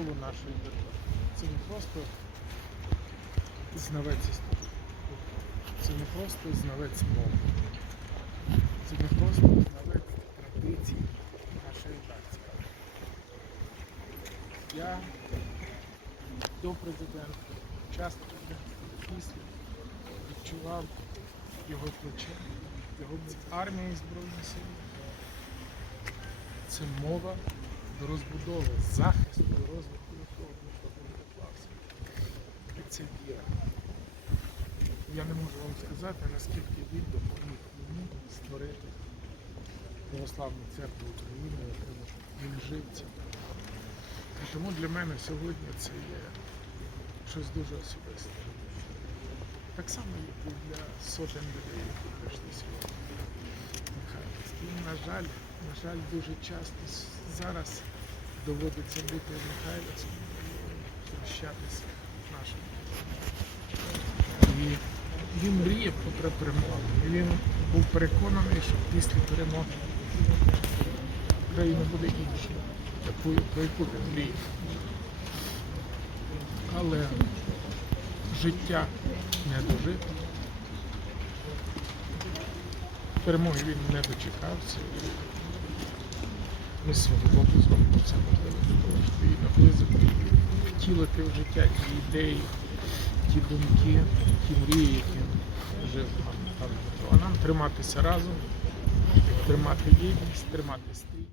нашої держави. Це не просто знавець історії. Це не просто знавець мови. Це не просто знавець традицій нашої нації. Я до президента, часто після відчував його плече, його армія і Збройні Сили. Це мова до розбудови, захисту і розвитку доклався. І це віра. Я не можу вам сказати, наскільки він допоміг мені створити православну церкву України, він. І тому для мене сьогодні це є щось дуже особисте. Так само, як і для сотень людей, які прийшли сьогодні. І, на жаль, на жаль, дуже часто зараз доводиться бути Михайловським і прощатися з нашим. І він мріяв про перемогу. І він був переконаний, що після перемоги Україна буде іншою, такою, про яку він мріяв. Але життя не дожито. Перемоги він не дочекався. Ми з свого боку зробимо все можливе для того, щоб її наблизити втілити в життя ті ідеї, ті думки, ті мрії, які жив Петро. А нам триматися разом, тримати єдність, тримати стрій.